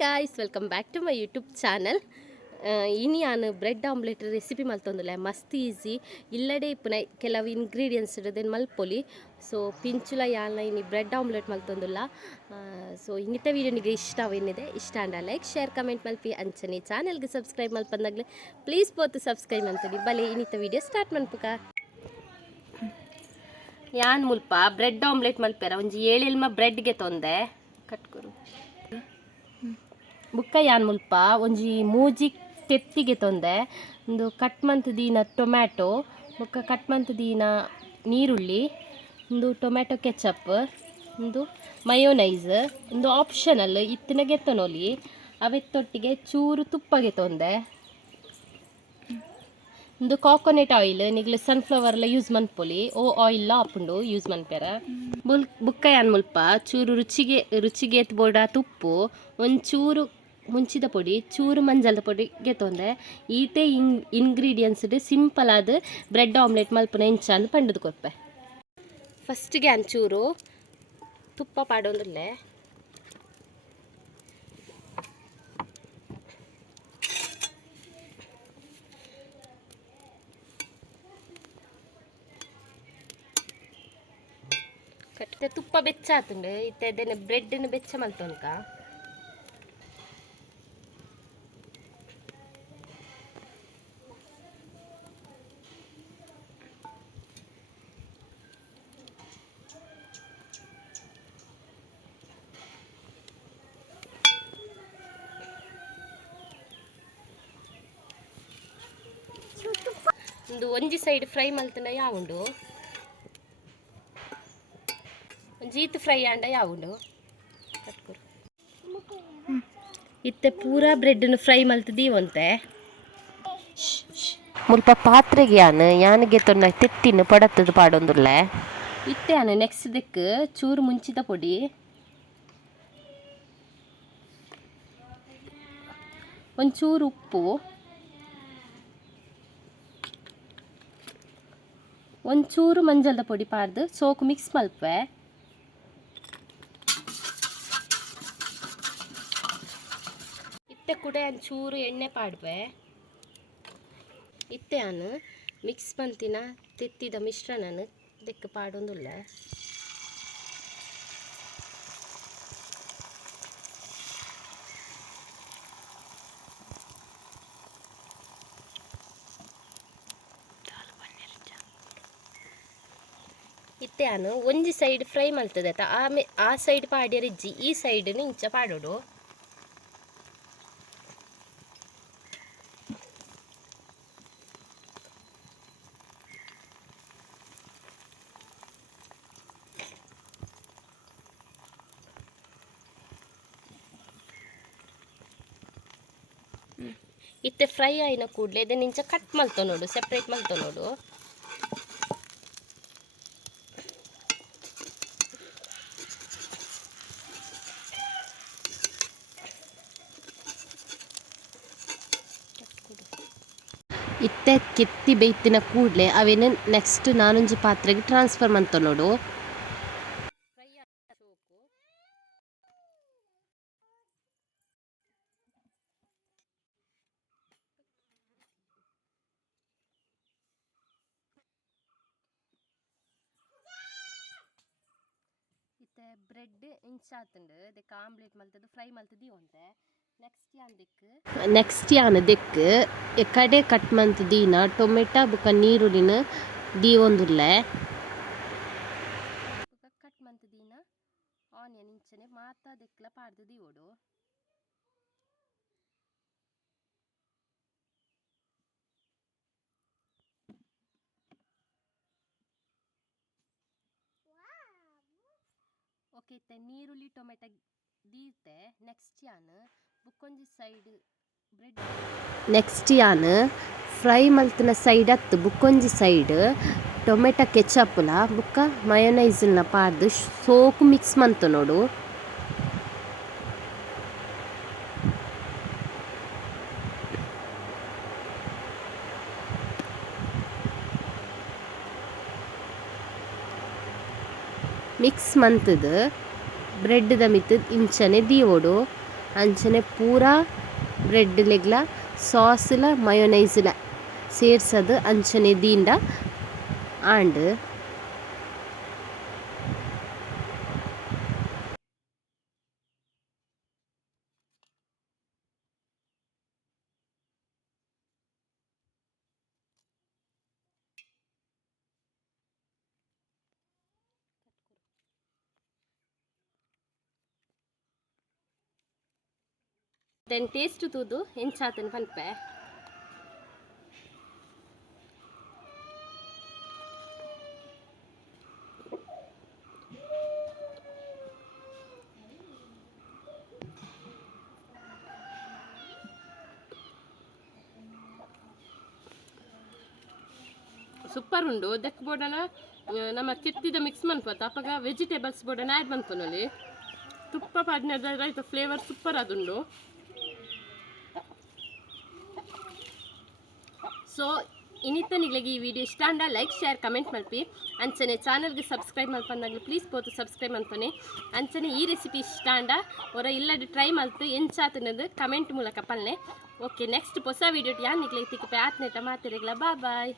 guys, welcome back to my YouTube channel. ಇನಿ ನಾನು bread omelette recipe ಮಲ್ತೊಂದುಲ್ಲೆ ಮಸ್ತ್ easy ಇಲ್ಲಡೆ ಇಪ್ಪುನ ಕೆಲವು ಇಂಗ್ರೀಡಿಯೆಂಟ್ಸ್ ಇಡೋದೇನು ಮಲ್ಪೊಲಿ ಸೊ ಪಿಂಚುಲ ಯಾಲ್ನ ಇನಿ ಬ್ರೆಡ್ ಆಮ್ಲೆಟ್ ಮಲ್ತೊಂದುಲ್ಲ ಸೊ ಇನ್ನಿತ ವೀಡಿಯೋ ನಿಮಗೆ ಇಷ್ಟವೇನಿದೆ ಇಷ್ಟ ಅಂಡ ಲೈಕ್ ಶೇರ್ ಕಮೆಂಟ್ ಮಲ್ಪಿ ಅಂಚನೆ ಚಾನಲ್ಗೆ ಸಬ್ಸ್ಕ್ರೈಬ್ ಮಲ್ಪಂದಾಗಲೇ ಪ್ಲೀಸ್ ಪೋತು ಸಬ್ಸ್ಕ್ರೈಬ್ ಅಂತಡಿ ಬಲೆ ಇನ್ನಿತ ವೀಡಿಯೋ ಸ್ಟಾರ್ಟ್ ಮಲ್ಪುಕ ಯಾನ್ ಮುಲ್ಪ ಬ್ರೆಡ್ ಆಮ್ಲೆಟ್ ಮಲ್ಪೆರ ಒಂಜಿ 7 ಬ್ರೆಡ್ಗೆ ತೊಂದೆ ಕಟ್ಕೊರು ಬುಕ್ಕ ಯಾನ್ ಮುಲ್ಪ ಒಂಜಿ ಮೂಜಿ ತೆತ್ತಿಗೆ ತೊಂದೆ ಒಂದು ಕಟ್ ಮಂತ್ ದೀನ ಟೊಮ್ಯಾಟೊ ಬುಕ್ಕ ಕಟ್ ಮಂತ್ ದೀನ ನೀರುಳ್ಳಿ ಒಂದು ಟೊಮ್ಯಾಟೊ ಕೆಚಪ್ ಒಂದು ಮಯೋನೈಸ್ ಒಂದು ಆಪ್ಷನಲ್ ಇತ್ತಿನ ಗೆತ್ತನೊಲಿ ಅವೆತ್ತೊಟ್ಟಿಗೆ ಚೂರು ತುಪ್ಪಗೆ ತೊಂದೆ ಒಂದು ಕಾಕೋನೆಟ್ ಆಯಿಲ್ ನಿಗ್ಲು ಸನ್ಫ್ಲವರ್ಲ ಯೂಸ್ ಮನ್ಪೊಲಿ ಓ ಆಯಿಲ್ ಆಪುಂಡು ಯೂಸ್ ಮನ್ಪೆರ ಬುಕ್ಕ ಯಾನ್ ಮುಲ್ಪ ಚೂರು ರುಚಿಗೆ ಎತ್ಬೋಡ ತುಪ್ಪು ಒಂಚೂರು ಮುಂಚಿದ ಪೊಡಿ ಚೂರು ಮಂಜಲ್ದ ಪೊಡಿಗೆ ತೊಂದೆ ಈತೆ ಇಂಗ್ರೀಡಿಯೆಂಟ್ಸ್ ಸಿಂಪಲ್ ಆದ ಬ್ರೆಡ್ ಆಮ್ಲೆಟ್ ಮಲ್ಪನ ಇಂಚಾಂದು ಪಂಡದು ಕೊಪ್ಪೆ ಫಸ್ಟ್ಗೆ ಅಂಚೂರು ತುಪ್ಪ ಪಾಡೊಂದುಲ್ಲೆ ಕಟ್ಟಿದ ತುಪ್ಪ ಬೆಚ್ಚಾತುಂಡು ಇತ್ತೆ ಬ್ರೆಡ್ನ ಬೆಚ್ಚ ಮಲ್ತೊನ್ಕ ಒಂದು ಒಂಜಿ ಸೈಡ್ ಫ್ರೈ ಮಲ್ತಂಡ ಯಾವುಂಡು ಜೀತ್ ಫ್ರೈ ಆಂಡ ಯಾವುಂಡು ಕಟ್ಕೊರು ಇತ್ತೆ ಪೂರಾ ಬ್ರೆಡ್ನ ಫ್ರೈ ಮಲ್ತದಿ ಒಂತೆ ಮುಲ್ಪ ಪಾತ್ರೆಗೆ ಯಾನಿಗೆ ತೊನ್ನ ತೆತ್ತಿನ ಪಡತ್ತದು ಪಾಡೊಂದುಲ್ಲೆ ಇತ್ತೆ ನೆಕ್ಸ್ಟ್ ದೆಕ್ ಚೂರು ಮುಂಚಿದ ಪೊಡಿ ಒಂಚೂರು ಉಪ್ಪು ಒಂಚೂರು ಮಂಜಲ್ದ ಪೊಡಿ ಪಾಡ್ದು ಸೋಕು ಮಿಕ್ಸ್ ಮಲ್ಪೆ ಇತ್ತೆ ಕೂಡ ಒಂಚೂರು ಎಣ್ಣೆ ಪಾಡ್ವೆ ಇತ್ತೆ ಮಿಕ್ಸ್ ಮಂತಿನ ತೆತ್ತಿದ ಮಿಶ್ರಣನ ದೆಕ್ಕ ಪಾಡೊಂದುಲ್ಲ ಇತ್ತೆ ಒಂಜಿ ಸೈಡ್ ಫ್ರೈ ಮಲ್ತದೆ ಆ ಸೈಡ್ ಪಾಡ್ಯರಿಜ್ಜಿ ಈ ಸೈಡ್ ಇಂಚ ಪಾಡೋಡು ಇತ್ತೆ ಫ್ರೈ ಆಯ್ನ ಕೂಡಲೇ ಇದನ್ನ ಇಂಚ ಕಟ್ ಮಲ್ತೋ ನೋಡು ಸೆಪ್ರೇಟ್ ಮಲ್ತೋ ನೋಡು ಇತ್ತೆ ಕೆತ್ತಿ ಬೇಯ್ತಿನ ಕೂಡಲೇ ಅವೇನು ನೆಕ್ಸ್ಟ್ ನಾನೊಂಜಿ ಪಾತ್ರೆಗೆ ಟ್ರಾನ್ಸ್ಫರ್ ಮಂತ ನೋಡು ಇತ್ತೆ ಬ್ರೆಡ್ ಇಂಚಾತುಂಡು ಅದಕ್ಕೆ ಆಮ್ಲೆಟ್ ಮಲ್ತದು ಫ್ರೈ ಮಲ್ತದಿ ಒಂತೆ ನೆಕ್ಸ್ಟ್ ಯಾನ್ ದೆಕ್ ಕಡೆ ಕಟ್ ಮಂತ್ ದೀನ ಟೊಮೆಟೊ ಬುಕ್ಕ ನೀರುಳ್ಳಿನ ದೀವೊಂದುಲ್ಲೆ ಕಟ್ ಮಂತ್ ದೀನ ಆನಿಯನ್ ಇಂಚನೆ ಮಾತ ದೆಕ್ಲ ಪಾಡ್ದು ದೀವೋಡು ಓಕೆ ಇತ್ತೆ ನೀರುಳ್ಳಿ ಟೊಮೆಟೊ ದೀತೆ ನೆಕ್ಸ್ಟ್ ಯಾನ್ ಬುಕ್ಕೊಂಜಿ ಸೈಡ್ ಬ್ರೆಡ್ ನೆಕ್ಸ್ಟ್ ಯಾನ್ ಫ್ರೈ ಮಲ್ತಿನ ಸೈಡ್ ಹತ್ತು ಬುಕ್ಕೊಂಜಿ ಸೈಡ್ ಟೊಮೆಟೊ ಕೆಚಪ್ಲ ಬುಕ್ಕ ಮಯೋನೈಸ್ನ ಪಾಡ್ದು ಸೋಕು ಮಿಕ್ಸ್ ಮಂತು ನೋಡು ಮಿಕ್ಸ್ ಮಂತದ ಬ್ರೆಡ್ ದ ಮಿತ್ ಇಂಚನೆ ದೀವೋಡು ಅಂಚನೆ ಪೂರಾ ಬ್ರೆಡ್ಲೆಗ್ಲ ಸಾಸ್ಲ ಮಯೋನೈಸ್ಲ ಸೇರ್ಸದು ಅಂಚನೆ ದೀಂಡ ಆಂಡ್ ದೆನ್ ಟೇಸ್ಟ್ ತೂದು ಎಂಚಾತನ ಪನ್ಪೆ ಸೂಪರ್ ಉಂಡು ಅದಕ್ಕೆ ಬೋಡನ ನಮ್ಮ ಕೆತ್ತಿದ ಮಿಕ್ಸ್ ಮನ್ಪತ್ತ ಅಪ್ಪಗ ವೆಜಿಟೇಬಲ್ಸ್ ಬೋಡನ ಆ್ಯಡ್ ಮನ್ಪೊನೊಲಿ ತುಪ್ಪ ಪಾಡ್ನದ ರೈತ ಫ್ಲೇವರ್ ಸೂಪರ್ ಅದುಂಡು ಸೊ ಇನ್ನಿತ್ತ ನಿಗ್ಲಿಗೆ ಈ ವಿಡಿಯೋ ಇಷ್ಟ ಅಂಡ ಲೈಕ್ ಶೇರ್ ಕಮೆಂಟ್ ಮಲ್ಪಿ ಅಂಚನೆ ಚಾನಲ್ಗೆ ಸಬ್ಸ್ಕ್ರೈಬ್ ಮಲ್ಪಂದಾಗಲಿ ಪ್ಲೀಸ್ ಪೋತು ಸಬ್ಸ್ಕ್ರೈಬ್ ಮಲ್ಪನೆ ಅಂಚನೆ ಈ ರೆಸಿಪಿ ಇಷ್ಟ ಅಂಡ ಅವರ ಇಲ್ಲದ ಟ್ರೈ ಮಲ್ತು ಎಂಚಾತನದು ಕಮೆಂಟ್ ಮೂಲಕ ಪಲ್ಲೆ ಓಕೆ ನೆಕ್ಸ್ಟ್ ಹೊಸ ವಿಡಿಯೋ ಯಾನ್ ನಿಗ್ಲಿಗೆ ತಿಕ್ಕಿ ಆತ್ನೇಟ ಮಾತಿರಗ್ಲ ಬಾಯ್